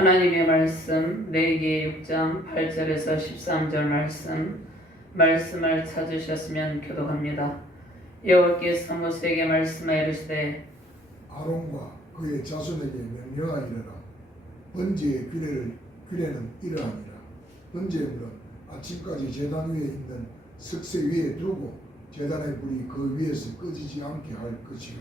하나님의 말씀 레위기 6장 8절에서 13절 말씀을 찾으셨으면 교독합니다. 여호와께서 모세에게 말씀하여 이르시되 아론과 그의 자손에게 명령하이르라. 번제의 규례는 이러하니라. 번제의 물은 아침까지 제단 위에 있는 석쇠 위에 두고 제단의 불이 그 위에서 꺼지지 않게 할 것이요.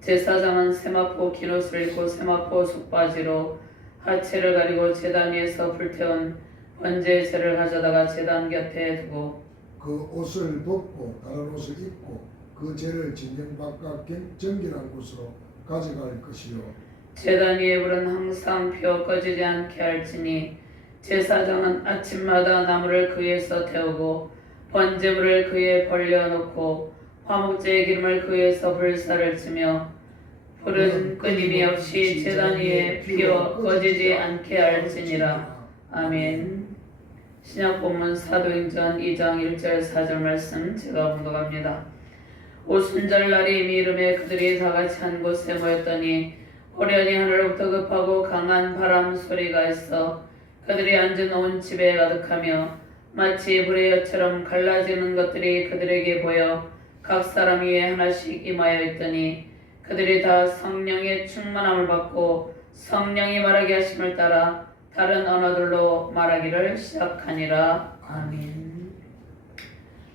제사장은 세마포 긴 옷을 입고 세마포 속바지로 하체를 가리고 제단 위에서 불태운 번제의 재를 가져다가 제단 곁에 두고 그 옷을 벗고 다른 옷을 입고 그 재를 진영 바깥 정결한 곳으로 가져갈 것이요. 제단 위의 불은 항상 피어 꺼지지 않게 할지니 제사장은 아침마다 나무를 그 위에서 태우고 번제물을 그 위에 벌려놓고 화목제의 기름을 그 위에서 불사를 치며 불은 끊임이 없이 제단 위에 피어 꺼지지 않게 할지니라. 아멘. 신약 본문 사도행전 2장 1절 4절 말씀 제가 봉독합니다. 오순절날이 이미 이름에 그들이 다같이 한 곳에 모였더니 호련히 하늘로부터 급하고 강한 바람 소리가 있어 그들이 앉은 온 집에 가득하며 마치 불의 엿처럼 갈라지는 것들이 그들에게 보여 각 사람 위에 하나씩 임하여 있더니 그들이 다 성령의 충만함을 받고 성령이 말하게 하심을 따라 다른 언어들로 말하기를 시작하니라. 아멘.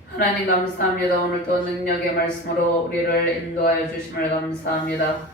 하나님 감사합니다. 오늘도 능력의 말씀으로 우리를 인도하여 주심을 감사합니다.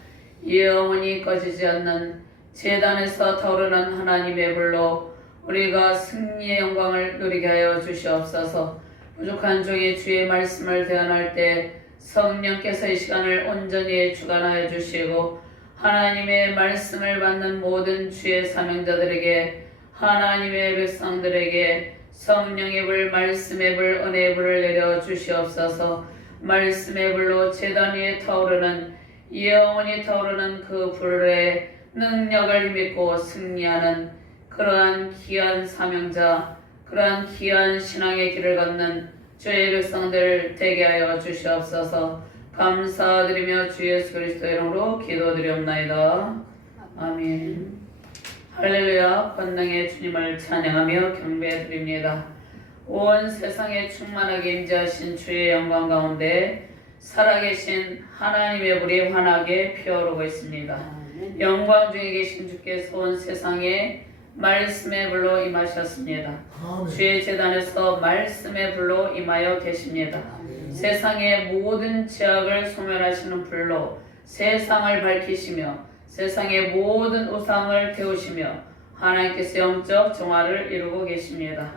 영원히 꺼지지 않는 제단에서 타오르는 하나님의 불로 우리가 승리의 영광을 누리게 하여 주시옵소서. 부족한 종이 주의 말씀을 대언할 때 성령께서 이 시간을 온전히 주관하여 주시고 하나님의 말씀을 받는 모든 주의 사명자들에게 하나님의 백성들에게 성령의 불, 말씀의 불, 은혜의 불을 내려 주시옵소서. 말씀의 불로 제단 위에 타오르는 영원히 타오르는 그 불의 능력을 힘입고 승리하는 그러한 귀한 사명자, 그러한 귀한 신앙의 길을 걷는 주의 백성들 되게 하여 주시옵소서. 감사드리며 주 예수 그리스도 이름으로 기도드리옵나이다. 아멘. 할렐루야. 권능의 주님을 찬양하며 경배드립니다. 온 세상에 충만하게 임재하신 주의 영광 가운데 살아계신 하나님의 불이 환하게 피어오르고 있습니다. 영광 중에 계신 주께서 온 세상에 말씀의 불로 임하셨습니다. 주의 제단에서 말씀의 불로 임하여 계십니다. 세상의 모든 죄악을 소멸하시는 불로 세상을 밝히시며 세상의 모든 우상을 태우시며 하나님께서 영적 정화를 이루고 계십니다.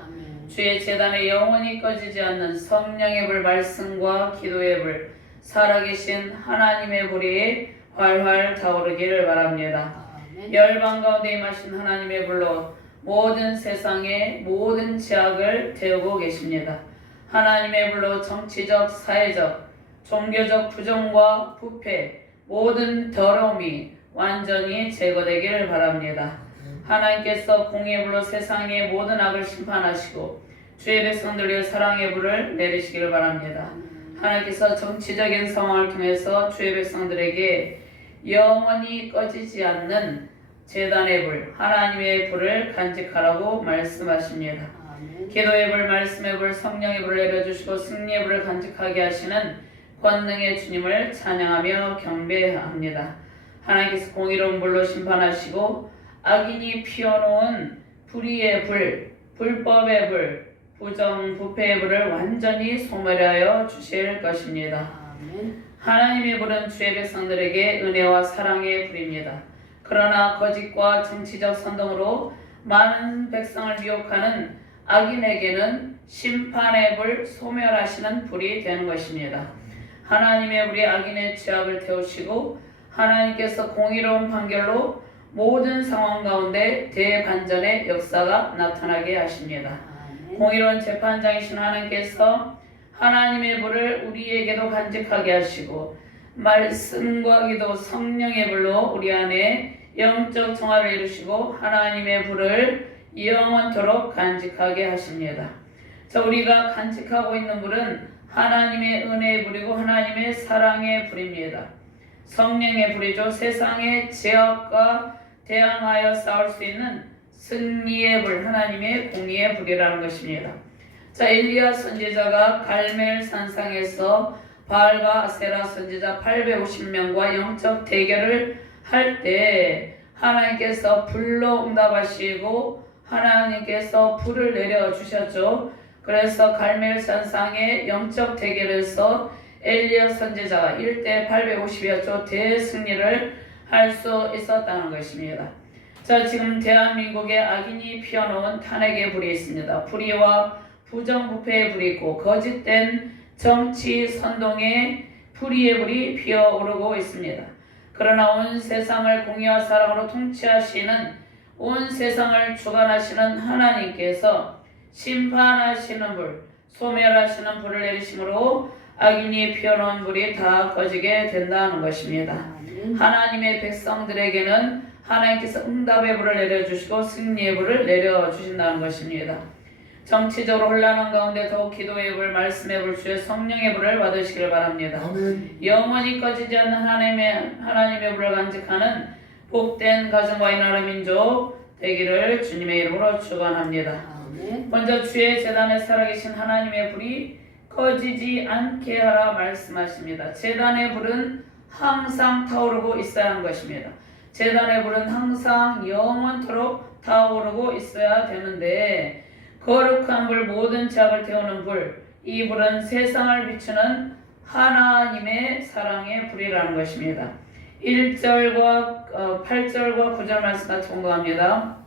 주의 제단에 영원히 꺼지지 않는 성령의 불, 말씀과 기도의 불, 살아계신 하나님의 불이 활활 타오르기를 바랍니다. 열방 가운데 임하신 하나님의 불로 모든 세상의 모든 죄악을 태우고 계십니다. 하나님의 불로 정치적, 사회적, 종교적 부정과 부패, 모든 더러움이 완전히 제거되기를 바랍니다. 하나님께서 공의 불로 세상의 모든 악을 심판하시고 주의 백성들 위해 사랑의 불을 내리시기를 바랍니다. 하나님께서 정치적인 상황을 통해서 주의 백성들에게 영원히 꺼지지 않는 제단의 불, 하나님의 불을 간직하라고 말씀하십니다. 기도의 불, 말씀의 불, 성령의 불을 내려주시고 승리의 불을 간직하게 하시는 권능의 주님을 찬양하며 경배합니다. 하나님께서 공의로운 불로 심판하시고 악인이 피워놓은 불의의 불, 불법의 불, 부정, 부패의 불을 완전히 소멸하여 주실 것입니다. 하나님의 불은 주의 백성들에게 은혜와 사랑의 불입니다. 그러나 거짓과 정치적 선동으로 많은 백성을 미혹하는 악인에게는 심판의 불, 소멸하시는 불이 되는 것입니다. 하나님의 불이 악인의 죄악을 태우시고 하나님께서 공의로운 판결로 모든 상황 가운데 대반전의 역사가 나타나게 하십니다. 공의로운 재판장이신 하나님께서 하나님의 불을 우리에게도 간직하게 하시고 말씀과 기도, 성령의 불로 우리 안에 영적 정화를 이루시고 하나님의 불을 영원토록 간직하게 하십니다. 자, 우리가 간직하고 있는 불은 하나님의 은혜의 불이고 하나님의 사랑의 불입니다. 성령의 불이죠. 세상의 죄악과 대항하여 싸울 수 있는 승리의 불, 하나님의 공의의 불이라는 것입니다. 자, 엘리야 선지자가 갈멜 산상에서 바알과 아세라 선지자 850명과 영적 대결을 할 때 하나님께서 불로 응답하시고 하나님께서 불을 내려 주셨죠. 그래서 갈멜 산상의 영적 대결에서 엘리야 선지자가 1대 850이었죠. 대승리를 할 수 있었다는 것입니다. 자, 지금 대한민국에 악인이 피워놓은 탄핵의 불이 있습니다. 불의와 부정부패의 불이 있고 거짓된 정치 선동의 불의의 불이 피어오르고 있습니다. 그러나 온 세상을 공의와 사랑으로 통치하시는, 온 세상을 주관하시는 하나님께서 심판하시는 불, 소멸하시는 불을 내리심으로 악인이 피워놓은 불이 다 꺼지게 된다는 것입니다. 하나님의 백성들에게는 하나님께서 응답의 불을 내려주시고 승리의 불을 내려주신다는 것입니다. 정치적으로 혼란한 가운데 더욱 기도의 불, 말씀의 불, 주의 성령의 불을 받으시길 바랍니다. 아멘. 영원히 꺼지지 않는 하나님의 불을 간직하는 복된 가정과 이 나라 민족 되기를 주님의 이름으로 축원합니다. 아멘. 먼저 주의 제단에 살아계신 하나님의 불이 꺼지지 않게 하라 말씀하십니다. 제단의 불은 항상 타오르고 있어야 하는 것입니다. 제단의 불은 항상 영원토록 타오르고 있어야 되는데 거룩한 불, 모든 죄악을 태우는 불, 이 불은 세상을 비추는 하나님의 사랑의 불이라는 것입니다. 1절과 8절과 9절 말씀 같이 공부합니다.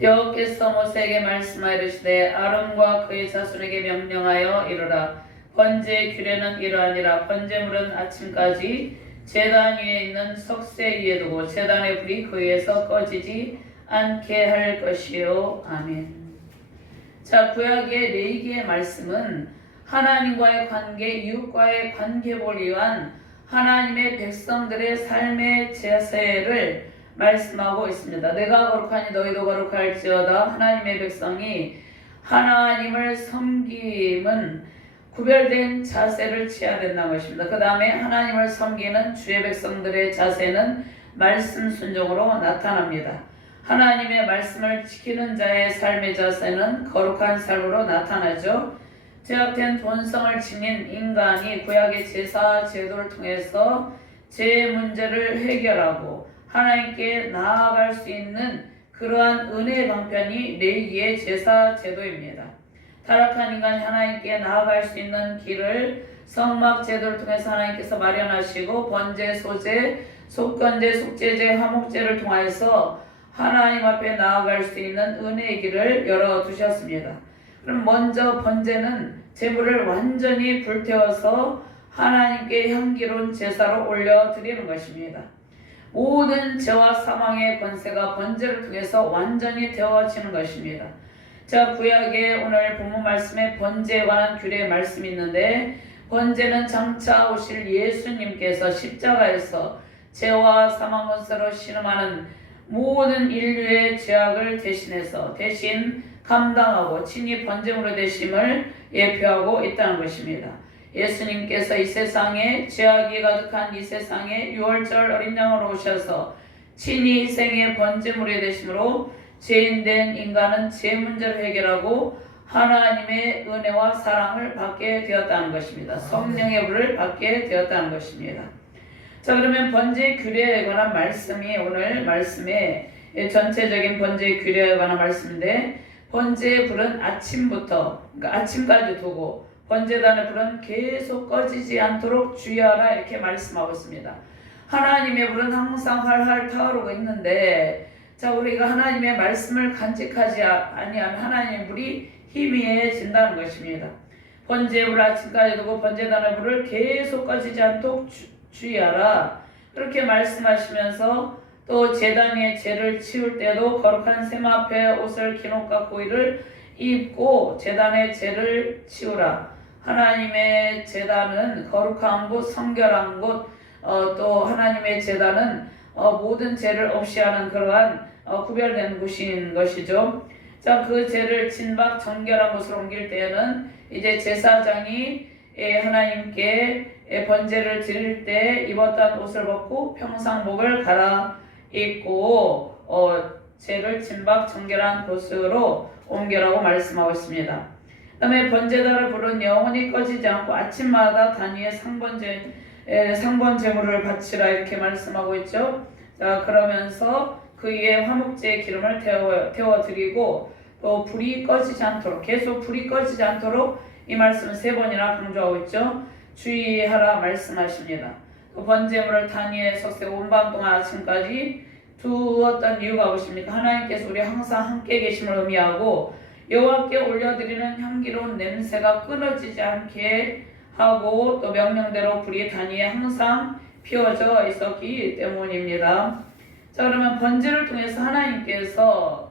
여호와께서 모세에게 말씀하여 이르시되 아론과 그의 자손에게 명령하여 이르라. 번제의 규례는 이러하니라. 번제물은 아침까지 제단 위에 있는 석쇠 위에 두고 제단의 불이 그 위에서 꺼지지 않게 할 것이요. 아멘. 자, 구약의 레위기의 말씀은 하나님과의 관계, 이웃과의 관계를 위한 하나님의 백성들의 삶의 제세를 말씀하고 있습니다. 내가 거룩하니 너희도 거룩할지어다. 하나님의 백성이 하나님을 섬김은 구별된 자세를 취해야 된다는 것입니다. 그 다음에 하나님을 섬기는 주의 백성들의 자세는 말씀 순종으로 나타납니다. 하나님의 말씀을 지키는 자의 삶의 자세는 거룩한 삶으로 나타나죠. 죄악된 본성을 지닌 인간이 구약의 제사 제도를 통해서 죄 문제를 해결하고 하나님께 나아갈 수 있는 그러한 은혜의 방편이 레위기의 제사 제도입니다. 타락한 인간이 하나님께 나아갈 수 있는 길을 성막 제도를 통해서 하나님께서 마련하시고 번제, 소제, 속건제, 속죄제, 화목제를 통하여서 하나님 앞에 나아갈 수 있는 은혜의 길을 열어두셨습니다. 그럼 먼저 번제는 제물을 완전히 불태워서 하나님께 향기로운 제사로 올려드리는 것입니다. 모든 죄와 사망의 권세가 번제를 통해서 완전히 되어지는 것입니다. 자, 구약의 오늘 본문 말씀에 번제에 관한 규례의 말씀이 있는데 번제는 장차 오실 예수님께서 십자가에서 죄와 사망 권세로 신음하는 모든 인류의 죄악을 대신 감당하고 친히 번제물로 되심을 예표하고 있다는 것입니다. 예수님께서 이 세상에 죄악이 가득한 이 세상에 6월절 어린 양으로 오셔서 친히 희생의 번제물이 되심으로 죄인된 인간은 죄 문제를 해결하고 하나님의 은혜와 사랑을 받게 되었다는 것입니다. 성령의 불을 받게 되었다는 것입니다. 자, 그러면 번제 규례에 관한 말씀이 오늘 말씀의 전체적인 번제 규례에 관한 말씀인데 번제의 불은 아침부터, 그러니까 아침까지 두고 번제단의 불은 계속 꺼지지 않도록 주의하라 이렇게 말씀하고 있습니다. 하나님의 불은 항상 활활 타오르고 있는데 자, 우리가 하나님의 말씀을 간직하지 아니하면 하나님의 불이 희미해진다는 것입니다. 번제의 불을 아침까지 두고 번제단의 불을 계속 꺼지지 않도록 주의하라 그렇게 말씀하시면서 또 제단 위에 죄를 치울 때도 거룩한 세마포의 옷을 기록과 고의를 입고 제단의 죄를 치우라. 하나님의 제단은 거룩한 곳, 성결한 곳, 또 하나님의 제단은 모든 죄를 없이 하는 그러한 구별된 곳인 것이죠. 자, 그 죄를 진박 정결한 곳으로 옮길 때에는 이제 제사장이 하나님께 번제를 드릴 때 입었던 옷을 벗고 평상복을 갈아 있고 죄를 진박 정결한 곳으로 옮겨라고 말씀하고 있습니다. 그다음에 번제단을 부른 영원히 꺼지지 않고 아침마다 단위의 상번 제물을 바치라 이렇게 말씀하고 있죠. 자, 그러면서 그 위에 화목제의 기름을 태워드리고 또 불이 꺼지지 않도록 계속 불이 꺼지지 않도록 이 말씀을 3번이나 강조하고 있죠. 주의하라 말씀하십니다. 또 번제물을 단위에 섰을 온 밤 동안 아침까지 두었던 이유가 무엇입니까? 하나님께서 우리 항상 함께 계심을 의미하고 여호와께 올려드리는 향기로운 냄새가 끊어지지 않게 하고 또 명령대로 불이 단위에 항상 피워져 있었기 때문입니다. 자, 그러면 번제를 통해서 하나님께서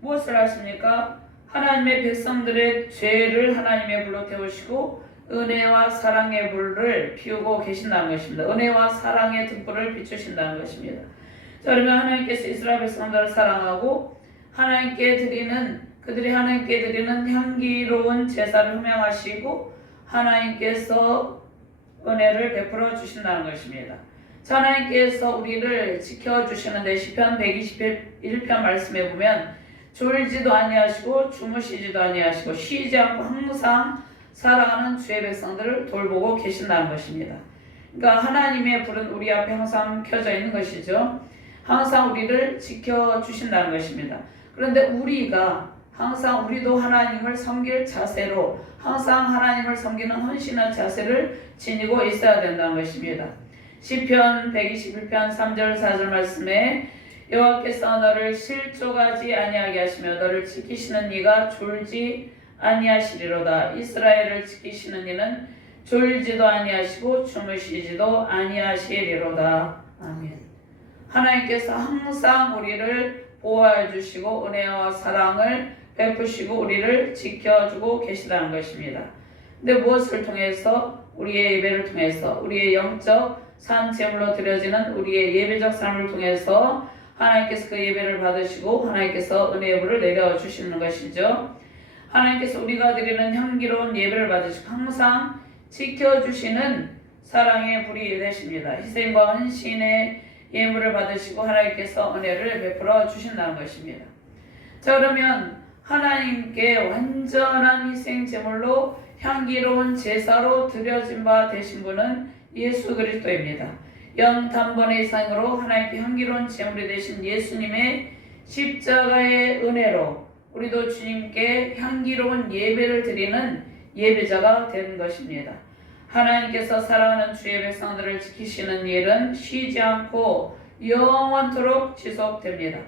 무엇을 하십니까? 하나님의 백성들의 죄를 하나님의 불로 태우시고 은혜와 사랑의 불을 피우고 계신다는 것입니다. 은혜와 사랑의 등불을 비추신다는 것입니다. 자, 그러면 하나님께서 이스라엘 백성들을 사랑하고 그들이 하나님께 드리는 향기로운 제사를 흠양하시고 하나님께서 은혜를 베풀어 주신다는 것입니다. 자, 하나님께서 우리를 지켜주시는데 시편 121편 말씀에 보면 졸지도 아니하시고 주무시지도 아니하시고 쉬지 않고 항상 살아가는 주의 백성들을 돌보고 계신다는 것입니다. 그러니까 하나님의 불은 우리 앞에 항상 켜져 있는 것이죠. 항상 우리를 지켜주신다는 것입니다. 그런데 우리도 하나님을 섬길 자세로 항상 하나님을 섬기는 헌신한 자세를 지니고 있어야 된다는 것입니다. 시편 121편 3절 4절 말씀에 여호와께서 너를 실족하지 아니하게 하시며 너를 지키시는 이가 졸지 아니하시리로다. 이스라엘을 지키시는 이는 졸지도 아니하시고 주무시지도 아니하시리로다. 아멘. 하나님께서 항상 우리를 보호해 주시고 은혜와 사랑을 베푸시고 우리를 지켜주고 계시다는 것입니다. 근데 무엇을 통해서? 우리의 예배를 통해서, 우리의 영적 산 제물로 드려지는 우리의 예배적 삶을 통해서 하나님께서 그 예배를 받으시고 하나님께서 은혜의 불을 내려주시는 것이죠. 하나님께서 우리가 드리는 향기로운 예배를 받으시고 항상 지켜주시는 사랑의 불이 되십니다. 희생과 헌신의 예물을 받으시고 하나님께서 은혜를 베풀어 주신다는 것입니다. 자, 그러면 하나님께 완전한 희생 제물로 향기로운 제사로 드려진 바 되신 분은 예수 그리스도입니다. 영단번의 이상으로 하나님께 향기로운 제물이 되신 예수님의 십자가의 은혜로 우리도 주님께 향기로운 예배를 드리는 예배자가 되는 것입니다. 하나님께서 사랑하는 주의 백성들을 지키시는 일은 쉬지 않고 영원토록 지속됩니다.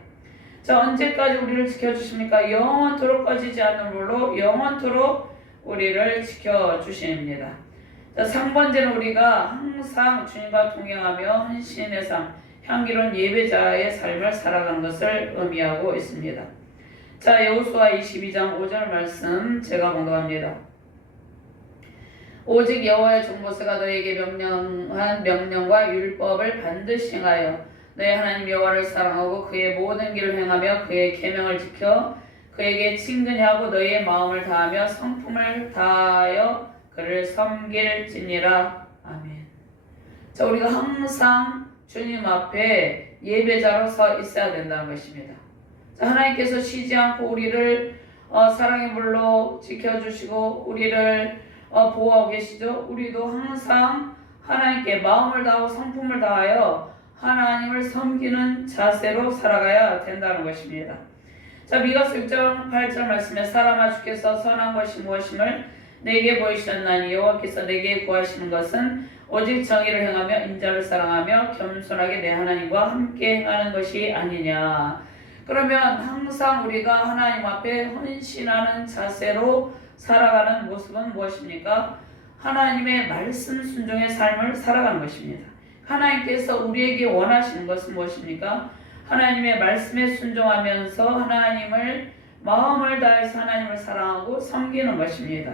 자, 언제까지 우리를 지켜주십니까? 영원토록 꺼지지 않는 불로 영원토록 우리를 지켜주십니다. 자, 3번째는 우리가 항상 주님과 동행하며 헌신의 삶, 향기로운 예배자의 삶을 살아가는 것을 의미하고 있습니다. 자, 여호수아 22장 5절 말씀 제가 공독합니다. 오직 여호와의 종 모세가 너에게 명령한 명령과 율법을 반드시 행하여 너의 하나님 여호와를 사랑하고 그의 모든 길을 행하며 그의 계명을 지켜 그에게 친근히 하고 너의 마음을 다하며 성품을 다하여 그를 섬길지니라. 아멘. 자, 우리가 항상 주님 앞에 예배자로 서 있어야 된다는 것입니다. 자, 하나님께서 쉬지 않고 우리를 사랑의 불로 지켜주시고 우리를 보호하고 계시죠. 우리도 항상 하나님께 마음을 다하고 성품을 다하여 하나님을 섬기는 자세로 살아가야 된다는 것입니다. 자, 미가서 6장 8절 말씀에 사람아 주께서 선한 것이 무엇임을 내게 보이셨나니 여호와께서 내게 구하시는 것은 오직 정의를 행하며 인자를 사랑하며 겸손하게 내 하나님과 함께 행하는 것이 아니냐. 그러면 항상 우리가 하나님 앞에 헌신하는 자세로 살아가는 모습은 무엇입니까? 하나님의 말씀 순종의 삶을 살아가는 것입니다. 하나님께서 우리에게 원하시는 것은 무엇입니까? 하나님의 말씀에 순종하면서 하나님을 마음을 다해서 하나님을 사랑하고 섬기는 것입니다.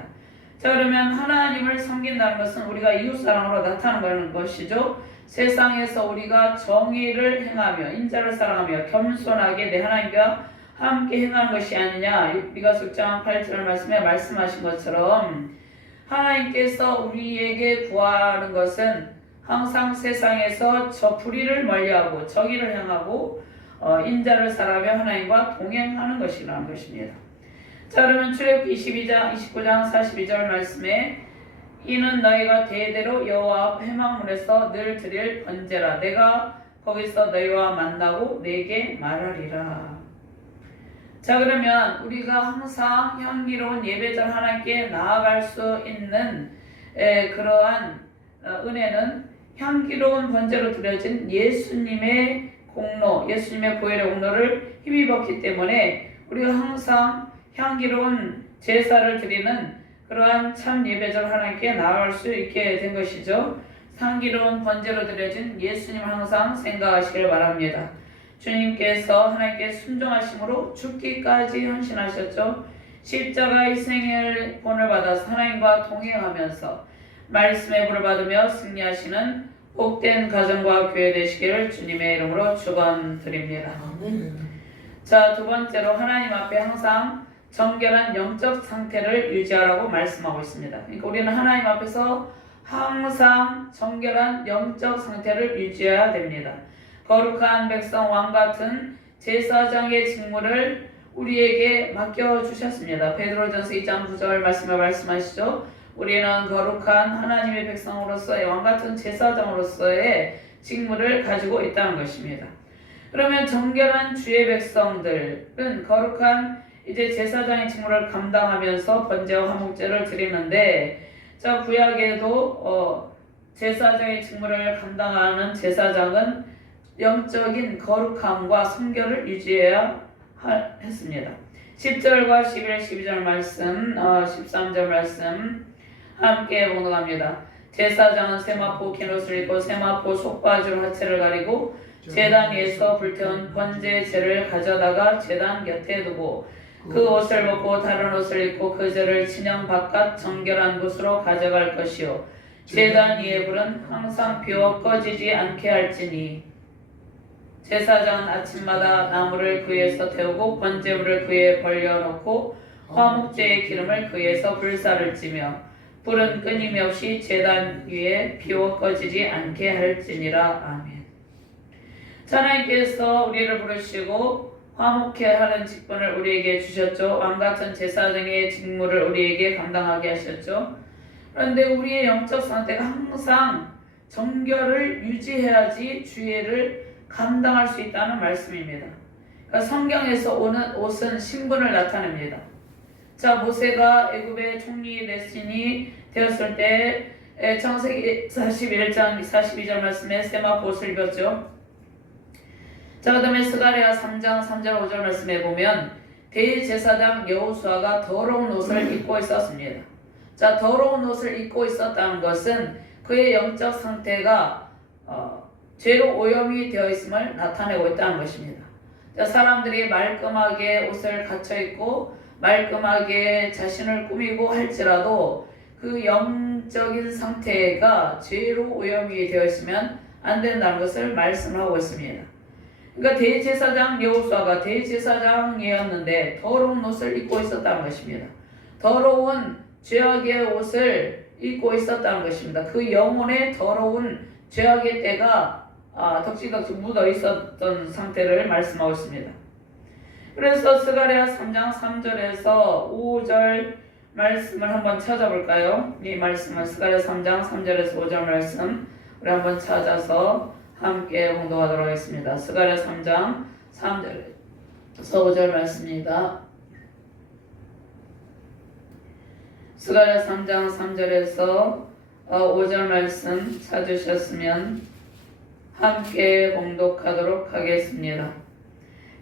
자, 그러면 하나님을 섬긴다는 것은 우리가 이웃사랑으로 나타나는 것이죠. 세상에서 우리가 정의를 행하며 인자를 사랑하며 겸손하게 내 하나님과 함께 행하는 것이 아니냐. 미가서 6장 8절 말씀에 말씀하신 것처럼 하나님께서 우리에게 구하는 것은 항상 세상에서 저 불의를 멀리하고 정의를 향하고 인자를 사랑하며 하나님과 동행하는 것이라는 것입니다. 자, 그러면 출애굽기 22장 29장 42절 말씀에 이는 너희가 대대로 여호와 앞 회막문에서 늘 드릴 번제라. 내가 거기서 너희와 만나고 내게 말하리라. 자, 그러면 우리가 항상 향기로운 예배절 하나님께 나아갈 수 있는 그러한 은혜는 향기로운 번제로 드려진 예수님의 공로, 예수님의 보혈의 공로를 힘입었기 때문에 우리가 항상 향기로운 제사를 드리는 그러한 참 예배절 하나님께 나아갈 수 있게 된 것이죠. 향기로운 번제로 드려진 예수님을 항상 생각하시길 바랍니다. 주님께서 하나님께 순종하심으로 죽기까지 헌신하셨죠. 십자가 희생의 본을 받아서 하나님과 동행하면서 말씀의 불을 받으며 승리하시는 복된 가정과 교회 되시기를 주님의 이름으로 축원드립니다. 자, 두 번째로 하나님 앞에 항상 정결한 영적 상태를 유지하라고 말씀하고 있습니다. 그러니까 우리는 하나님 앞에서 항상 정결한 영적 상태를 유지해야 됩니다. 거룩한 백성 왕 같은 제사장의 직무를 우리에게 맡겨주셨습니다. 베드로전서 2장 9절 말씀에 말씀하시죠. 우리는 거룩한 하나님의 백성으로서의 왕 같은 제사장으로서의 직무를 가지고 있다는 것입니다. 그러면 정결한 주의 백성들은 거룩한 이제 제사장의 직무를 감당하면서 번제와 화목제를 드리는데, 자, 구약에도 제사장의 직무를 감당하는 제사장은 영적인 거룩함과 성결을 유지해야 했습니다. 10절과 11, 12절 말씀, 13절 말씀 함께 봉독합니다. 제사장은 세마포 긴옷을 입고 세마포 속바지로 하체를 가리고 제단 위에서 불태운 번제제를 가져다가 제단 곁에 두고 그 옷을 벗고 다른 옷을 입고 그 제를 진영 바깥 정결한 곳으로 가져갈 것이요 제단 위의 불은 항상 피워 꺼지지 않게 할지니 제사장은 아침마다 나무를 그 위에서 태우고 번제물을 그 위에 벌려놓고 화목제의 기름을 그 위에서 불사를 찌며 불은 끊임없이 제단 위에 피워 꺼지지 않게 할지니라. 아멘. 하나님께서 우리를 부르시고 화목케 하는 직분을 우리에게 주셨죠. 왕같은 제사장의 직무를 우리에게 감당하게 하셨죠. 그런데 우리의 영적 상태가 항상 정결을 유지해야지 주의를 감당할 수 있다는 말씀입니다. 그러니까 성경에서 오는 옷은 신분을 나타냅니다. 자, 모세가 애굽의 총리 대신이 되었을 때 창세기 41장 42절 말씀에 세마포 옷을 입었죠. 자, 그 다음에 스가랴 3장 3절 5절 말씀에 보면 대제사장 여호수아가 더러운 옷을 입고 있었습니다. 자, 더러운 옷을 입고 있었다는 것은 그의 영적 상태가 죄로 오염이 되어 있음을 나타내고 있다는 것입니다. 자, 사람들이 말끔하게 옷을 갖춰 입고 말끔하게 자신을 꾸미고 할지라도 그 영적인 상태가 죄로 오염이 되어 있으면 안 된다는 것을 말씀하고 있습니다. 그러니까 대제사장 여호수아가 대제사장이었는데 더러운 옷을 입고 있었다는 것입니다. 더러운 죄악의 옷을 입고 있었다는 것입니다. 그 영혼의 더러운 죄악의 때가 덕지덕지 묻어 있었던 상태를 말씀하고 있습니다. 그래서 스가랴 3장 3절에서 5절 말씀을 한번 찾아볼까요? 이 말씀은 스가랴 3장 3절에서 5절 말씀 우리 한번 찾아서 함께 공독하도록 하겠습니다. 스가랴 3장 3절에서 5절 말씀입니다. 스가랴 3장 3절에서 5절 말씀 찾으셨으면 함께 공독하도록 하겠습니다.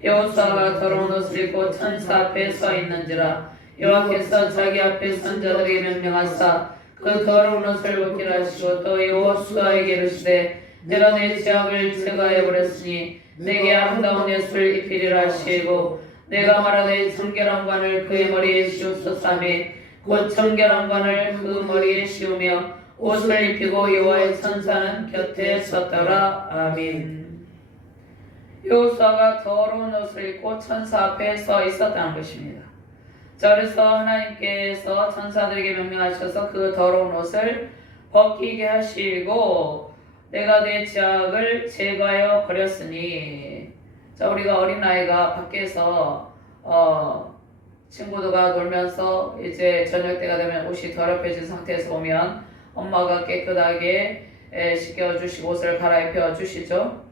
여호수아가 더러운 옷을 입고 천사 앞에 서 있는지라 여호와께서 자기 앞에 선자들에게 명령하사 그 더러운 옷을 벗기라 하시고 또 여호수아에게 이르시되 내가 내 죄악을 제거하여 버렸으니 내게 아름다운 옷을 입히리라 하시고 내가 말하되 정결한 관을 그의 머리에 씌우소사며 곧 정결한 관을 그 머리에 씌우며 옷을 입히고 여호와의 천사는 곁에 섰더라. 아멘. 여호수아가 더러운 옷을 입고 천사 앞에 서 있었다는 것입니다. 자, 그래서 하나님께서 천사들에게 명령하셔서 그 더러운 옷을 벗기게 하시고 내가 내 죄악을 제거하여 버렸으니. 자, 우리가 어린아이가 밖에서 친구들과 놀면서 이제 저녁 때가 되면 옷이 더럽혀진 상태에서 오면 엄마가 깨끗하게 씻겨주시고 옷을 갈아입혀 주시죠.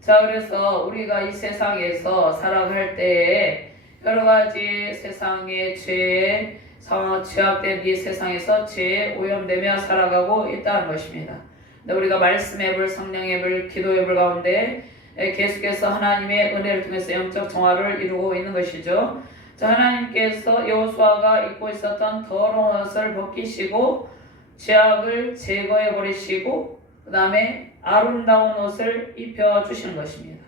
자, 그래서 우리가 이 세상에서 살아갈 때에 여러 가지 세상의 죄에 죄악된 이 세상에서 죄에 오염되며 살아가고 있다는 것입니다. 근데 우리가 말씀의 불, 성령의 불, 기도의 불 가운데 계속해서 하나님의 은혜를 통해서 영적 정화를 이루고 있는 것이죠. 자, 하나님께서 여호수아가 입고 있었던 더러운 옷을 벗기시고 죄악을 제거해 버리시고 그 다음에 아름다운 옷을 입혀 주시는 것입니다.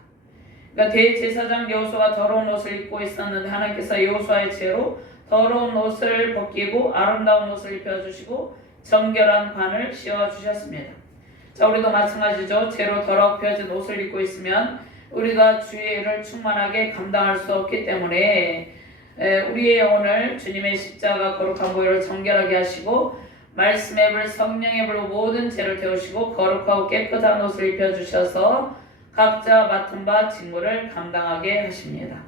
그러니까 대제사장 여호수아가 더러운 옷을 입고 있었는데 하나님께서 여호수아의 죄로 더러운 옷을 벗기고 아름다운 옷을 입혀 주시고 정결한 관을 씌워 주셨습니다. 자, 우리도 마찬가지죠. 죄로 더럽혀진 옷을 입고 있으면 우리가 주의 일을 충만하게 감당할 수 없기 때문에 우리의 영혼을 주님의 십자가 거룩한 보혈을 정결하게 하시고 말씀의 불, 성령의 불로 모든 죄를 태우시고 거룩하고 깨끗한 옷을 입혀주셔서 각자 맡은 바 직무를 감당하게 하십니다.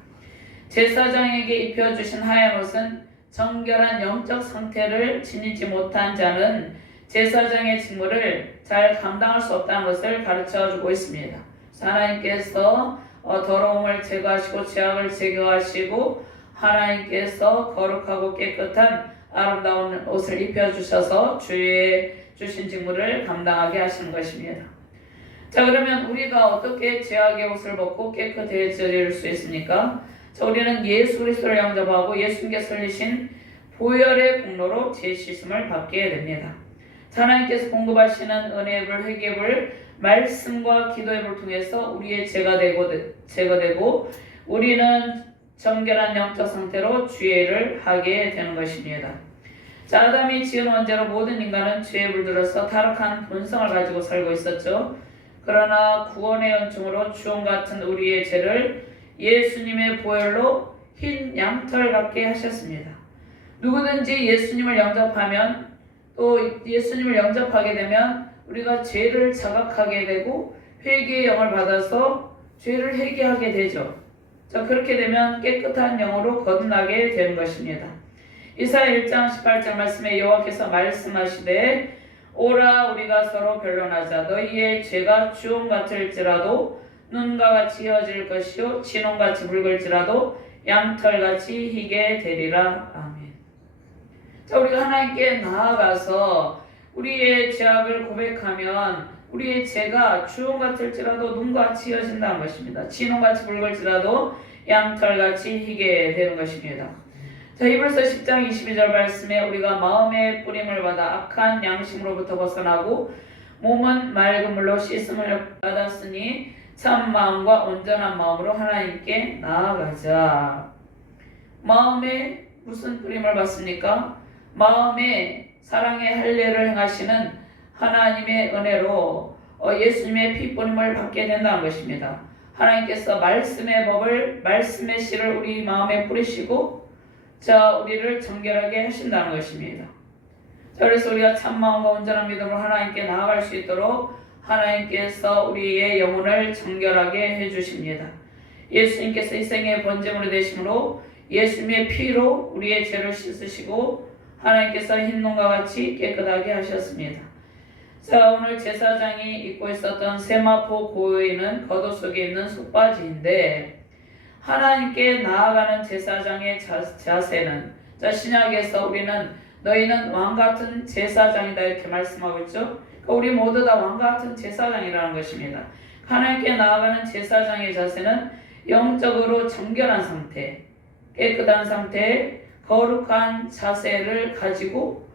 제사장에게 입혀주신 하얀 옷은 정결한 영적 상태를 지니지 못한 자는 제사장의 직무를 잘 감당할 수 없다는 것을 가르쳐주고 있습니다. 하나님께서 더러움을 제거하시고 죄악을 제거하시고 하나님께서 거룩하고 깨끗한 아름다운 옷을 입혀주셔서 주의 주신 직무를 감당하게 하시는 것입니다. 자, 그러면 우리가 어떻게 죄악의 옷을 벗고 깨끗해질 수 있습니까? 자, 우리는 예수 그리스도를 영접하고 예수님께서 흘리신 보혈의 공로로 죄 씻음을 받게 됩니다. 자, 하나님께서 공급하시는 은혜의 불, 회개의 불, 말씀과 기도의 불을 통해서 우리의 죄가 제거되고 우리는 정결한 영적 상태로 주의를 하게 되는 것입니다. 자, 아담이 지은 원죄로 모든 인간은 죄에 물들어서 타락한 본성을 가지고 살고 있었죠. 그러나 구원의 은총으로 주홍 같은 우리의 죄를 예수님의 보혈로 흰 양털 같게 하셨습니다. 누구든지 예수님을 영접하면 또 예수님을 영접하게 되면 우리가 죄를 자각하게 되고 회개의 영을 받아서 죄를 회개하게 되죠. 자, 그렇게 되면 깨끗한 영으로 거듭나게 되는 것입니다. 이사야 1장 18절 말씀에 여호와께서 말씀하시되 오라 우리가 서로 변론하자. 너희의 죄가 주홍 같을지라도 눈과 같이 휘어질 것이요 진홍같이 붉을지라도 양털같이 희게 되리라. 아멘. 자, 우리가 하나님께 나아가서 우리의 죄악을 고백하면 우리의 죄가 주홍 같을지라도 눈같이 휘어진다는 것입니다. 진홍같이 붉을지라도 양털같이 희게 되는 것입니다. 자, 히브리서 10장 22절 말씀에 우리가 마음의 뿌림을 받아 악한 양심으로부터 벗어나고 몸은 맑은 물로 씻음을 받았으니 참 마음과 온전한 마음으로 하나님께 나아가자. 마음에 무슨 뿌림을 받습니까? 마음에 사랑의 할례를 행하시는 하나님의 은혜로 예수님의 피뿌림을 받게 된다는 것입니다. 하나님께서 말씀의 법을, 말씀의 씨를 우리 마음에 뿌리시고 자, 우리를 정결하게 하신다는 것입니다. 자, 그래서 우리가 참마음과 온전한 믿음으로 하나님께 나아갈 수 있도록 하나님께서 우리의 영혼을 정결하게 해주십니다. 예수님께서 이 생의 번제물이 되심으로 예수님의 피로 우리의 죄를 씻으시고 하나님께서 흰눈과 같이 깨끗하게 하셨습니다. 자, 오늘 제사장이 입고 있었던 세마포 고유는 겉옷 속에 있는 속바지인데 하나님께 나아가는 제사장의 자세는 자, 신약에서 우리는 너희는 왕같은 제사장이다 이렇게 말씀하고 있죠. 그러니까 우리 모두 다 왕같은 제사장이라는 것입니다. 하나님께 나아가는 제사장의 자세는 영적으로 정결한 상태, 깨끗한 상태, 거룩한 자세를 가지고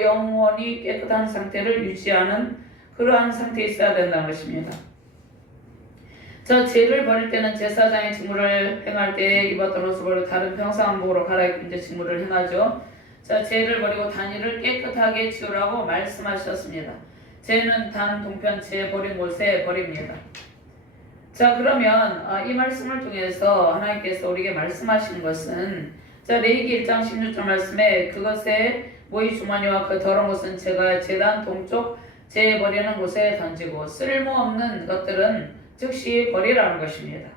영원히 깨끗한 상태를 유지하는 그러한 상태에 있어야 된다는 것입니다. 자, 죄를 버릴 때는 제사장의 직무를 행할 때 입었던 옷을 버리고 다른 평상복으로 갈아입고 이제 직무를 행하죠. 자, 죄를 버리고 단위를 깨끗하게 지우라고 말씀하셨습니다. 죄는 단 동편 죄 버린 곳에 버립니다. 자, 그러면 이 말씀을 통해서 하나님께서 우리에게 말씀하시는 것은 자, 레위기 1장 16절 말씀에 그것에 모이 주머니와 그 더러운 것은 제가 제단 동쪽 재버리는 곳에 던지고 쓸모없는 것들은 즉시 버리라는 것입니다.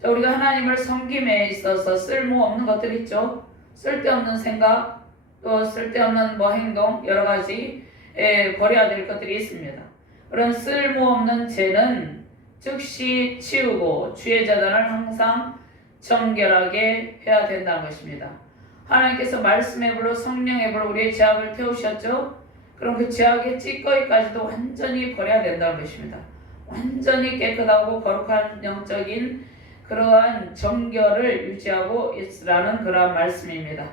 자, 우리가 하나님을 섬김에 있어서 쓸모없는 것들 있죠. 쓸데없는 생각, 또 쓸데없는 행동, 여러 가지 버려야 될 것들이 있습니다. 그런 쓸모없는 죄는 즉시 치우고 주의 제단을 항상 정결하게 해야 된다는 것입니다. 하나님께서 말씀의 불로 성령의 불로 우리의 죄악을 태우셨죠? 그럼 그 죄악의 찌꺼기까지도 완전히 버려야 된다는 것입니다. 완전히 깨끗하고 거룩한 영적인 그러한 정결을 유지하고 있으라는 그러한 말씀입니다.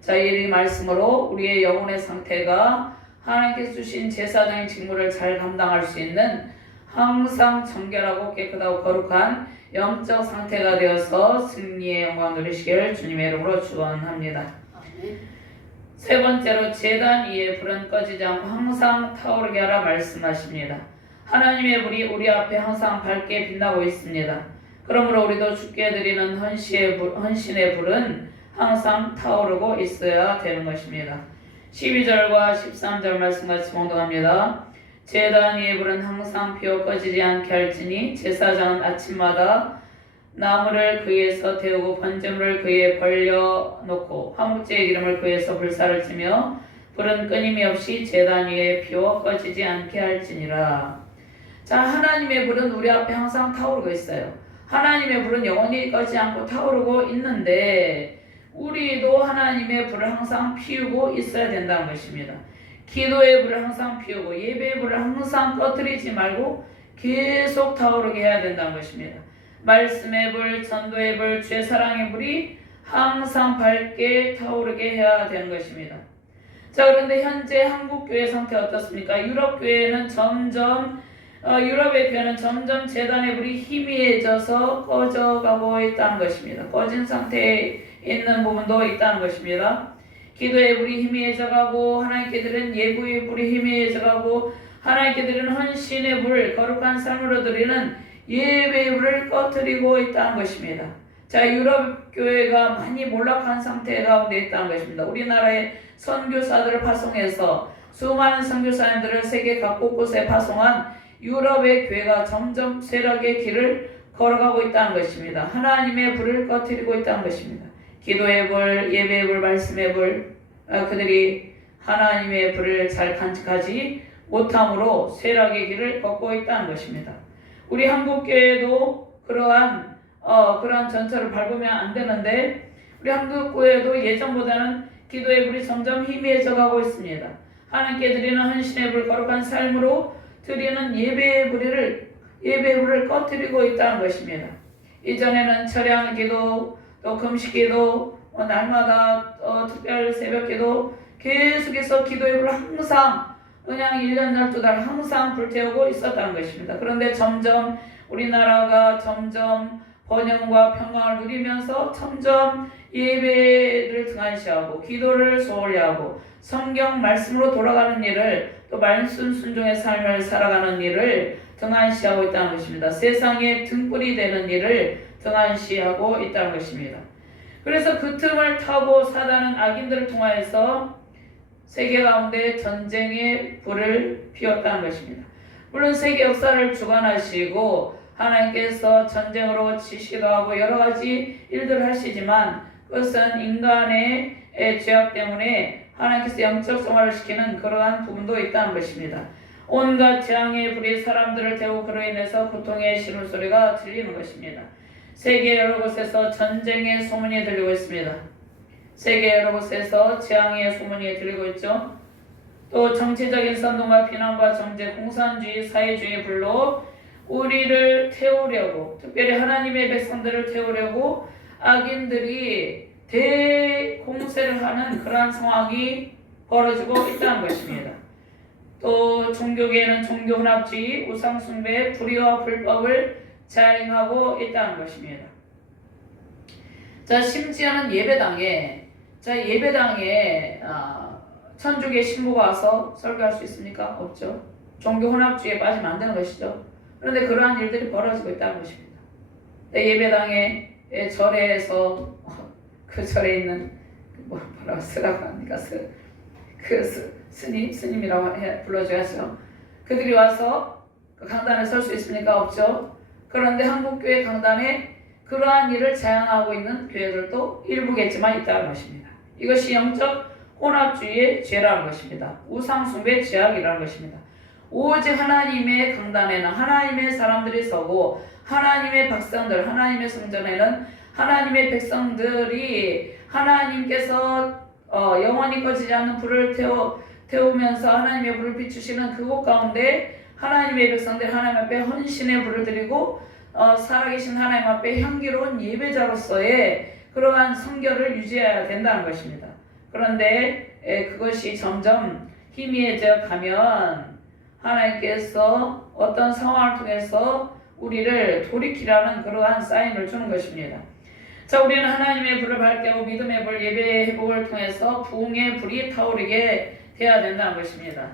자, 이 말씀으로 우리의 영혼의 상태가 하나님께서 주신 제사장의 직무를 잘 감당할 수 있는 항상 정결하고 깨끗하고 거룩한 영적 상태가 되어서 승리의 영광 누리시길 주님의 이름으로 축원합니다. 세 번째로 제단 위에 불은 꺼지지 않고 항상 타오르게 하라 말씀하십니다. 하나님의 불이 우리 앞에 항상 밝게 빛나고 있습니다. 그러므로 우리도 주께 드리는 헌신의 불은 항상 타오르고 있어야 되는 것입니다. 12절과 13절 말씀같이 봉독합니다. 제단 위의 불은 항상 피어 꺼지지 않게 할지니 제사장은 아침마다 나무를 그에서 태우고 번제물을 그에 벌려놓고 화목제의 기름을 그에서 불사를 치며 불은 끊임이 없이 제단 위에 피어 꺼지지 않게 할지니라. 자, 하나님의 불은 우리 앞에 항상 타오르고 있어요. 하나님의 불은 영원히 꺼지지 않고 타오르고 있는데 우리도 하나님의 불을 항상 피우고 있어야 된다는 것입니다. 기도의 불을 항상 피우고 예배의 불을 항상 꺼뜨리지 말고 계속 타오르게 해야 된다는 것입니다. 말씀의 불, 전도의 불, 주의 사랑의 불이 항상 밝게 타오르게 해야 되는 것입니다. 자, 그런데 현재 한국교회 상태 어떻습니까? 유럽의 교회는 점점 제단의 불이 희미해져서 꺼져가고 있다는 것입니다. 꺼진 상태에 있는 부분도 있다는 것입니다. 기도의 불이 희미해져가고 하나님께 드리는 예배의 불이 희미해져가고 하나님께 드리는 헌신의 불, 거룩한 삶으로 드리는 예배의 불을 꺼뜨리고 있다는 것입니다. 자, 유럽 교회가 많이 몰락한 상태 가운데 있다는 것입니다. 우리나라의 선교사들을 파송해서 수많은 선교사님들을 세계 각 곳곳에 파송한 유럽의 교회가 점점 쇠락의 길을 걸어가고 있다는 것입니다. 하나님의 불을 꺼뜨리고 있다는 것입니다. 기도의 불, 예배의 불, 말씀의 불, 그들이 하나님의 불을 잘 간직하지 못함으로 쇠락의 길을 걷고 있다는 것입니다. 우리 한국교회도 그러한 전철을 밟으면 안 되는데 우리 한국교회도 예전보다는 기도의 불이 점점 희미해져 가고 있습니다. 하나님께 드리는 헌신의 불, 거룩한 삶으로 드리는 예배의 불을 꺼뜨리고 있다는 것입니다. 이전에는 철야한 기도, 또 금식 기도, 날마다 특별 새벽 기도 계속해서 기도의 불을 항상 그냥 1년 12달 항상 불태우고 있었다는 것입니다. 그런데 점점 우리나라가 점점 번영과 평강을 누리면서 점점 예배를 등한시하고 기도를 소홀히 하고 성경 말씀으로 돌아가는 일을 또 말씀 순종의 삶을 살아가는 일을 등한시하고 있다는 것입니다. 세상의 등불이 되는 일을 등한시하고 있다는 것입니다. 그래서 그 틈을 타고 사단은 악인들을 통하여서 세계 가운데 전쟁의 불을 피웠다는 것입니다. 물론 세계 역사를 주관하시고 하나님께서 전쟁으로 지시도 하고 여러 가지 일들을 하시지만 그것은 인간의 죄악 때문에 하나님께서 영적 성화를 시키는 그러한 부분도 있다는 것입니다. 온갖 재앙의 불이 사람들을 태우고 그로 인해서 고통의 신음소리가 들리는 것입니다. 세계 여러 곳에서 전쟁의 소문이 들리고 있습니다. 세계 여러 곳에서 재앙의 소문이 들리고 있죠. 또 정치적인 선동과 비난과 정제, 공산주의, 사회주의 불로 우리를 태우려고, 특별히 하나님의 백성들을 태우려고 악인들이 대공세를 하는 그러한 상황이 벌어지고 있다는 것입니다. 또 종교계에는 종교혼합주의, 우상숭배, 불의와 불법을 자행하고 있다는 것입니다. 자, 심지어는 예배당에 천주교 신부가 와서 설교할 수 있습니까? 없죠. 종교혼합주의에 빠지면 안 되는 것이죠. 그런데 그러한 일들이 벌어지고 있다는 것입니다. 예배당에 절에서 그 절에 있는 뭐라고 쓰라고 합니까? 스님이라고 불러줘야죠. 그들이 와서 그 강단에 설 수 있습니까? 없죠. 그런데 한국교회 강단에 그러한 일을 제안하고 있는 교회들도 일부겠지만 있다는 것입니다. 이것이 영적 혼합주의의 죄라는 것입니다. 우상숭배의 죄악이라는 것입니다. 오직 하나님의 강단에는 하나님의 사람들이 서고 하나님의 백성들, 하나님의 성전에는 하나님의 백성들이 하나님께서 영원히 꺼지지 않는 불을 태우면서 하나님의 불을 비추시는 그곳 가운데 하나님의 백성들 하나님 앞에 헌신의 불을 드리고 살아계신 하나님 앞에 향기로운 예배자로서의 그러한 성결을 유지해야 된다는 것입니다. 그런데 그것이 점점 희미해져 가면 하나님께서 어떤 상황을 통해서 우리를 돌이키라는 그러한 사인을 주는 것입니다. 자, 우리는 하나님의 불을 밝게 하고 믿음의 불, 예배의 회복을 통해서 부흥의 불이 타오르게 되어야 된다는 것입니다.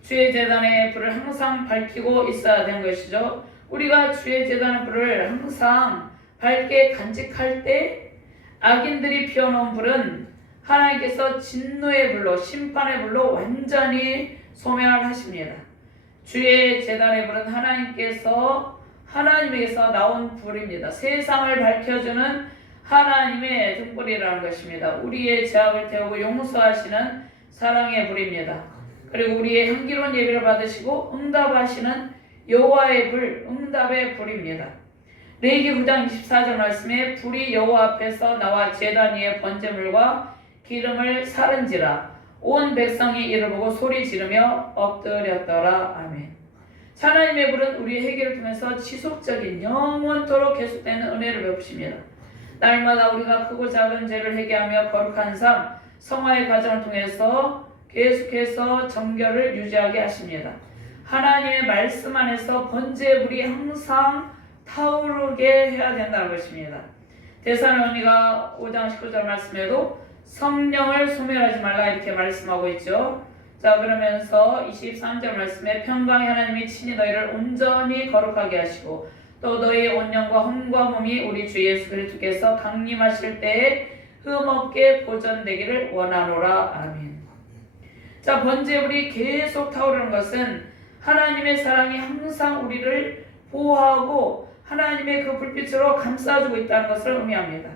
주의 제단의 불을 항상 밝히고 있어야 되는 것이죠. 우리가 주의 제단의 불을 항상 밝게 간직할 때 악인들이 피워놓은 불은 하나님께서 진노의 불로 심판의 불로 완전히 소멸을 하십니다. 주의 제단의 불은 하나님에게서 나온 불입니다. 세상을 밝혀주는 하나님의 등불이라는 것입니다. 우리의 죄악을 태우고 용서하시는 사랑의 불입니다. 그리고 우리의 향기로운 예배를 받으시고 응답하시는 여호와의 불, 응답의 불입니다. 레위기 9장 24절 말씀에 불이 여호와 앞에서 나와 제단 위에 번제물과 기름을 사른지라 온 백성이 이를 보고 소리 지르며 엎드렸더라. 아멘. 하나님의 불은 우리의 회개를 통해서 지속적인 영원토록 계속되는 은혜를 베푸십니다. 날마다 우리가 크고 작은 죄를 회개하며 거룩한 삶, 성화의 과정을 통해서 계속해서 정결을 유지하게 하십니다. 하나님의 말씀 안에서 번제의 불이 항상 타오르게 해야 된다는 것입니다. 데살로니가 5장 19절 말씀에도 성령을 소멸하지 말라 이렇게 말씀하고 있죠. 자, 그러면서 23절 말씀에 평강의 하나님이 친히 너희를 온전히 거룩하게 하시고 또 너희의 온 영과 혼과 몸이 우리 주 예수 그리스도께서 강림하실 때에 흠없게 보존되기를 원하노라. 아멘. 자, 번제불이 계속 타오르는 것은 하나님의 사랑이 항상 우리를 보호하고 하나님의 그 불빛으로 감싸주고 있다는 것을 의미합니다.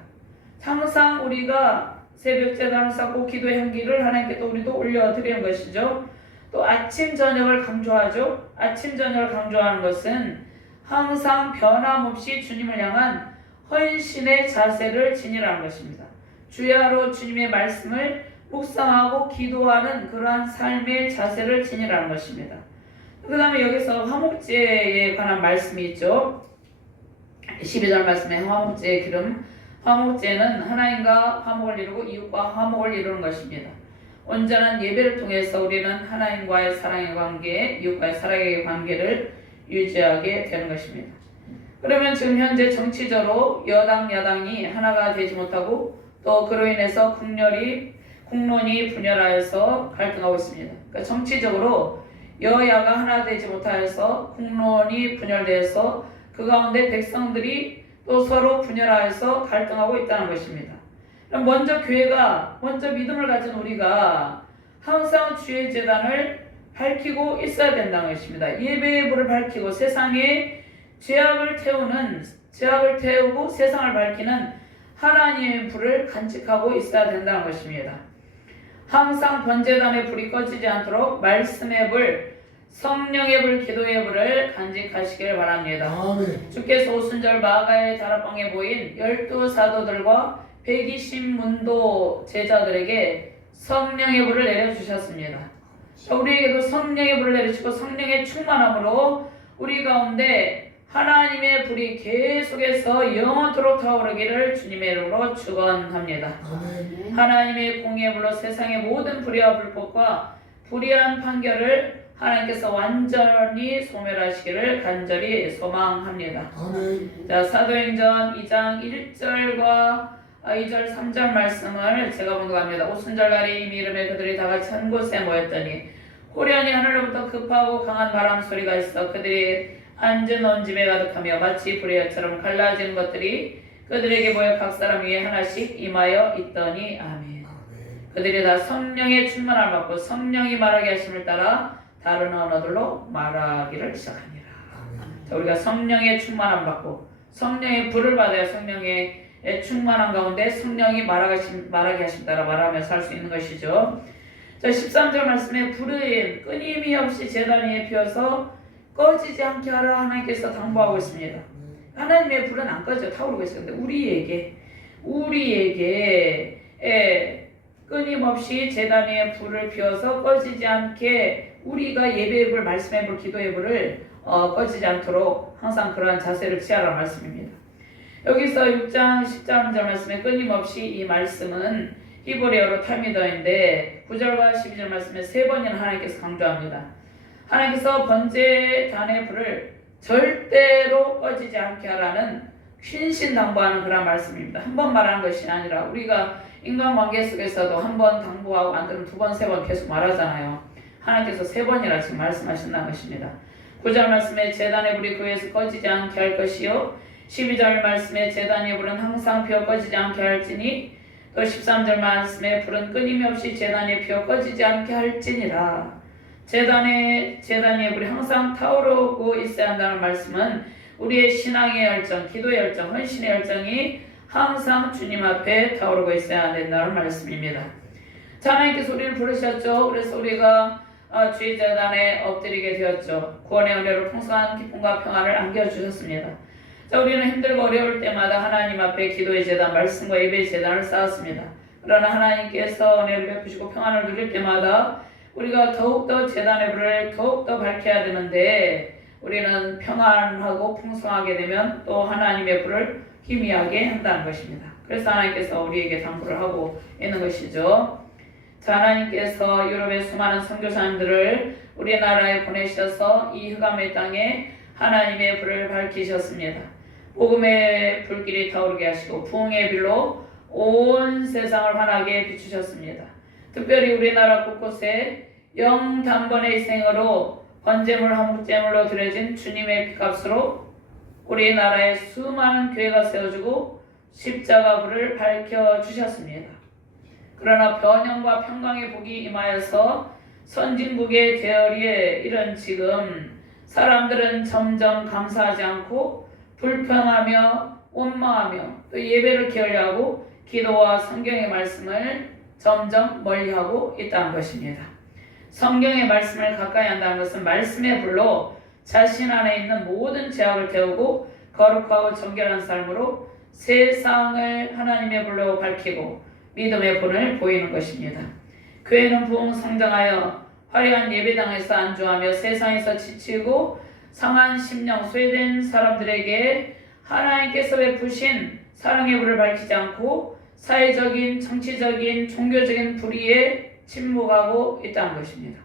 항상 우리가 새벽 제단을 쌓고 기도의 향기를 하나님께 또 우리도 올려드리는 것이죠. 또 아침 저녁을 강조하죠. 아침 저녁을 강조하는 것은 항상 변함없이 주님을 향한 헌신의 자세를 지니라는 것입니다. 주야로 주님의 말씀을 묵상하고 기도하는 그러한 삶의 자세를 지니라는 것입니다. 그 다음에 여기서 화목제에 관한 말씀이 있죠. 12절 말씀에 화목제의 기름, 화목제는 하나님과 화목을 이루고 이웃과 화목을 이루는 것입니다. 온전한 예배를 통해서 우리는 하나님과의 사랑의 관계, 이웃과의 사랑의 관계를 유지하게 되는 것입니다. 그러면 지금 현재 정치적으로 여당, 야당이 하나가 되지 못하고 또 그로 인해서 국론이 분열하여서 갈등하고 있습니다. 그러니까 정치적으로 여야가 하나 되지 못하여서 국론이 분열되어서 그 가운데 백성들이 또 서로 분열하여서 갈등하고 있다는 것입니다. 그럼 먼저 믿음을 가진 우리가 항상 주의 제단을 밝히고 있어야 된다는 것입니다. 예배의 불을 밝히고 세상에 죄악을 태우고 세상을 밝히는 하나님의 불을 간직하고 있어야 된다는 것입니다. 항상 번제단의 불이 꺼지지 않도록 말씀의 불, 성령의 불, 기도의 불을 간직하시길 바랍니다. 아멘. 주께서 오순절 마가의 다락방에 모인 12사도들과 120문도 제자들에게 성령의 불을 내려주셨습니다. 우리에게도 성령의 불을 내리시고 성령의 충만함으로 우리 가운데 하나님의 불이 계속해서 영원토록 타오르기를 주님의 이름으로 축원합니다. 아멘. 하나님의 공의의 불로 세상의 모든 불의와 불법과 불의한 판결을 하나님께서 완전히 소멸하시기를 간절히 소망합니다. 아멘. 자, 사도행전 2장 1절과 2절 3절 말씀을 제가 봉독합니다. 오순절날에 이미 이름에 그들이 다 같이 한 곳에 모였더니 호련히 하늘로부터 급하고 강한 바람 소리가 있어 그들이 앉은 온 집에 가득하며 마치 불의처럼 갈라진 것들이 그들에게 모여 각 사람 위에 하나씩 임하여 있더니 아멘. 그들이 다 성령의 충만함을 받고 성령이 말하게 하심을 따라 다른 언어들로 말하기를 시작하니라. 아멘. 자, 우리가 성령의 충만함 받고 성령의 불을 받아야 성령의 충만한 가운데 성령이 말하게 하심 따라 말하며 살 수 있는 것이죠. 자, 13절 말씀에 불의 끊임이 없이 제단 위에 피어서 꺼지지 않게 하라 하나님께서 당부하고 있습니다. 하나님의 불은 안 꺼져 타오르고 있어요. 근데 우리에게 끊임없이 제단 위에 불을 피워서 꺼지지 않게 우리가 예배의 불, 말씀의 불, 기도의 불을 꺼지지 않도록 항상 그러한 자세를 취하라는 말씀입니다. 여기서 6장 10절 말씀에 끊임없이 이 말씀은 히브리어로 탈미더인데 9절과 12절 말씀에 3번이나 하나님께서 강조합니다. 하나님께서 번제단의 불을 절대로 꺼지지 않게 하라는 신신당부하는 그런 말씀입니다. 한 번 말하는 것이 아니라 우리가 인간관계 속에서도 한 번 당부하고 안 되면 2번, 3번 계속 말하잖아요. 하나님께서 3번이나 지금 말씀하신다는 것입니다. 9절 말씀에 제단의 불이 그 위에서 꺼지지 않게 할 것이요 12절 말씀에 제단의 불은 항상 피어 꺼지지 않게 할지니 또 13절 말씀에 불은 끊임없이 제단에 피어 꺼지지 않게 할지니라. 제단의 불이 항상 타오르고 있어야 한다는 말씀은 우리의 신앙의 열정, 기도의 열정, 헌신의 열정이 항상 주님 앞에 타오르고 있어야 된다는 말씀입니다. 자, 하나님께서 우리를 부르셨죠. 그래서 우리가 주의 제단에 엎드리게 되었죠. 구원의 은혜로 풍성한 기쁨과 평안을 안겨주셨습니다. 자, 우리는 힘들고 어려울 때마다 하나님 앞에 기도의 제단, 말씀과 예배의 제단을 쌓았습니다. 그러나 하나님께서 은혜를 베푸시고 평안을 누릴 때마다 우리가 더욱더 제단의 불을 더욱더 밝혀야 되는데 우리는 평안하고 풍성하게 되면 또 하나님의 불을 희미하게 한다는 것입니다. 그래서 하나님께서 우리에게 당부를 하고 있는 것이죠. 자, 하나님께서 유럽의 수많은 선교사님들을 우리나라에 보내셔서 이 흑암의 땅에 하나님의 불을 밝히셨습니다. 복음의 불길이 타오르게 하시고 부흥의 빛로 온 세상을 환하게 비추셨습니다. 특별히 우리나라 곳곳에 영단번의 희생으로 번제물 화목제물로 드려진 주님의 피값으로 우리나라에 수많은 교회가 세워지고 십자가 불을 밝혀주셨습니다. 그러나 변형과 평강의 복이 임하여서 선진국의 대열에 이른 지금 사람들은 점점 감사하지 않고 불평하며 원망하며 또 예배를 게을리하고 기도와 성경의 말씀을 점점 멀리하고 있다는 것입니다. 성경의 말씀을 가까이 한다는 것은 말씀의 불로 자신 안에 있는 모든 죄악을 태우고 거룩하고 정결한 삶으로 세상을 하나님의 불로 밝히고 믿음의 본을 보이는 것입니다. 교회는 부흥 성장하여 화려한 예배당에서 안주하며 세상에서 지치고 상한 심령 소외된 사람들에게 하나님께서 베푸신 사랑의 불을 밝히지 않고 사회적인, 정치적인, 종교적인 불의에 침묵하고 있다는 것입니다.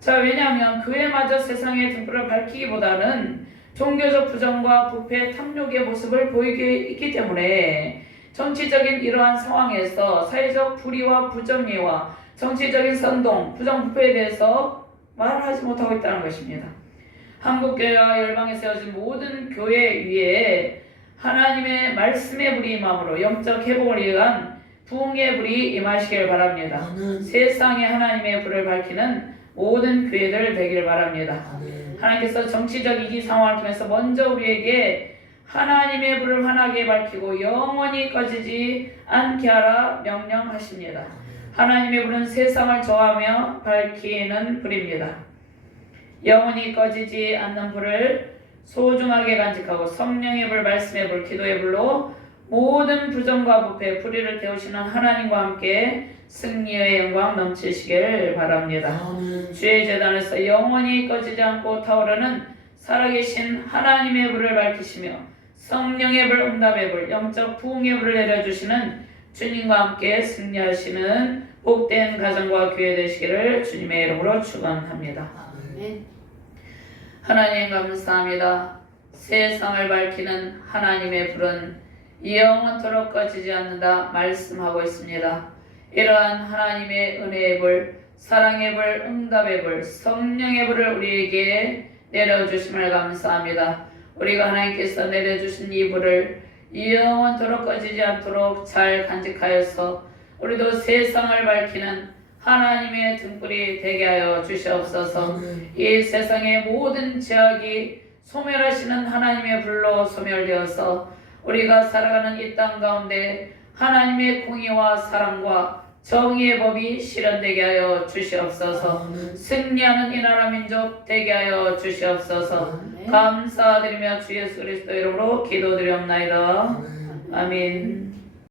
자, 왜냐하면 교회마저 세상의 등불을 밝히기보다는 종교적 부정과 부패, 탐욕의 모습을 보이게 있기 때문에 정치적인 이러한 상황에서 사회적 불의와 부정의와 정치적인 선동, 부정부패에 대해서 말하지 못하고 있다는 것입니다. 한국교회와 열방에 세워진 모든 교회 위에 하나님의 말씀의 불이 임함으로 영적 회복을 위한 부흥의 불이 임하시길 바랍니다. 아멘. 세상에 하나님의 불을 밝히는 모든 교회들 되기를 바랍니다. 아멘. 하나님께서 정치적 위기 상황을 통해서 먼저 우리에게 하나님의 불을 환하게 밝히고 영원히 꺼지지 않게 하라 명령하십니다. 하나님의 불은 세상을 저하며 밝히는 불입니다. 영원히 꺼지지 않는 불을 소중하게 간직하고 성령의 불, 말씀의 불, 기도의 불로 모든 부정과 부패, 불의를 태우시는 하나님과 함께 승리의 영광 넘치시길 바랍니다. 아멘. 주의 제단에서 영원히 꺼지지 않고 타오르는 살아계신 하나님의 불을 밝히시며 성령의 불, 응답의 불, 영적 부흥의 불을 내려주시는 주님과 함께 승리하시는 복된 가정과 교회 되시기를 주님의 이름으로 축원합니다. 아멘. 하나님 감사합니다. 세상을 밝히는 하나님의 불은 영원토록 꺼지지 않는다 말씀하고 있습니다. 이러한 하나님의 은혜의 불, 사랑의 불, 응답의 불, 성령의 불을 우리에게 내려주심을 감사합니다. 우리가 하나님께서 내려주신 이 불을 영원토록 꺼지지 않도록 잘 간직하여서 우리도 세상을 밝히는 하나님의 등불이 되게 하여 주시옵소서. 아멘. 이 세상의 모든 죄악이 소멸하시는 하나님의 불로 소멸되어서 우리가 살아가는 이 땅 가운데 하나님의 공의와 사랑과 정의의 법이 실현되게 하여 주시옵소서. 아멘. 승리하는 이 나라 민족 되게 하여 주시옵소서. 감사드리며 주 예수 그리스도 이름으로 기도드리옵나이다. 아멘. 아멘.